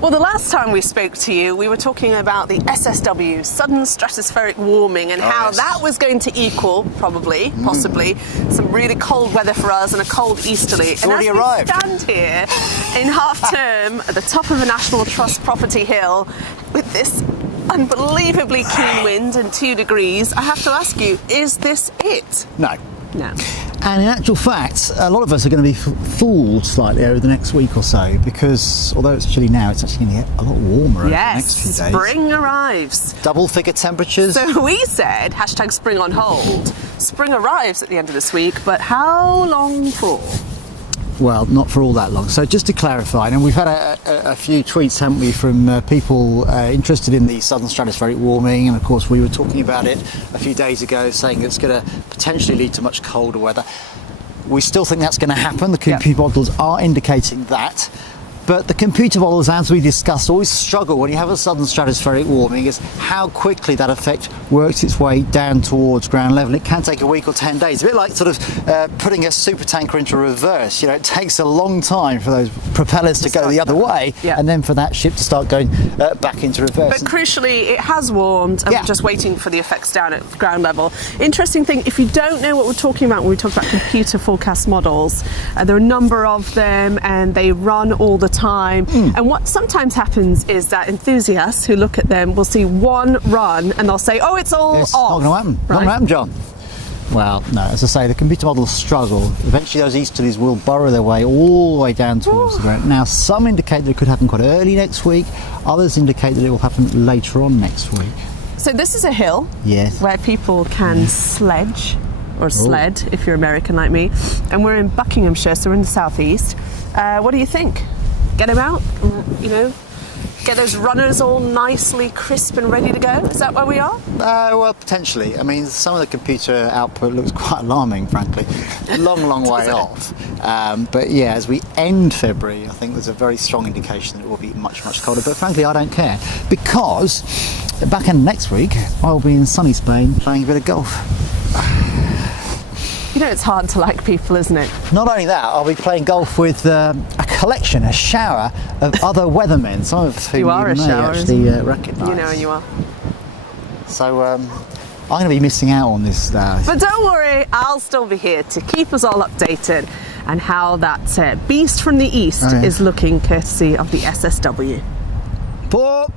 Well, the last time we spoke to you, we were talking about the SSW, Sudden Stratospheric Warming, and how that was going to equal, probably, possibly, some really cold weather for us and a cold easterly. It's already arrived. And as we stand here in half term at the top of a National Trust property hill with this unbelievably keen wind and 2 degrees, I have to ask you, is this it? No. No. And in actual fact, a lot of us are going to be fooled slightly over the next week or so, because although it's chilly now, it's actually going to get a lot warmer over the next few days. Spring arrives. Double-figure temperatures. So we said, hashtag spring on hold. Spring arrives at the end of this week, but how long for? Well, not for all that long. So just to clarify, and we've had a few tweets, haven't we, from people interested in the Sudden Stratospheric Warming, and of course we were talking about it a few days ago, saying it's going to potentially lead to much colder weather. We still think that's going to happen. The computer models are indicating that. But the computer models, as we discussed, always struggle when you have a sudden stratospheric warming, is how quickly that effect works its way down towards ground level. It can take a week or 10 days. A bit like sort of putting a super tanker into reverse. You know, it takes a long time for those propellers to go the other way, and then for that ship to start going back into reverse. But crucially, it has warmed, and we're just waiting for the effects down at ground level. Interesting thing, if you don't know what we're talking about when we talk about computer forecast models, there are a number of them, and they run all the time. And what sometimes happens is that enthusiasts who look at them will see one run and they'll say, oh, it's all off. It's not going to happen. Right? Not going to happen, John. Well, no, as I say, the computer models struggle. Eventually those easterlies will burrow their way all the way down towards the ground. Now, some indicate that it could happen quite early next week. Others indicate that it will happen later on next week. So this is a hill where people can sledge, or sled if you're American like me, and we're in Buckinghamshire, so we're in the southeast. What do you think? Get them out, you know, get those runners all nicely crisp and ready to go? Is that where we are? Well, potentially. I mean, some of the computer output looks quite alarming, frankly. Long way off. But yeah, as we end February, I think there's a very strong indication that it will be much colder. But frankly, I don't care, because back in next week, I'll be in sunny Spain playing a bit of golf. You know, it's hard to like people, isn't it? Not only that, I'll be playing golf with a collection, a shower of other weathermen, some of whom you may actually recognise. You know you are. So I'm going to be missing out on this. But don't worry, I'll still be here to keep us all updated and how that beast from the east is looking, courtesy of the SSW. Port.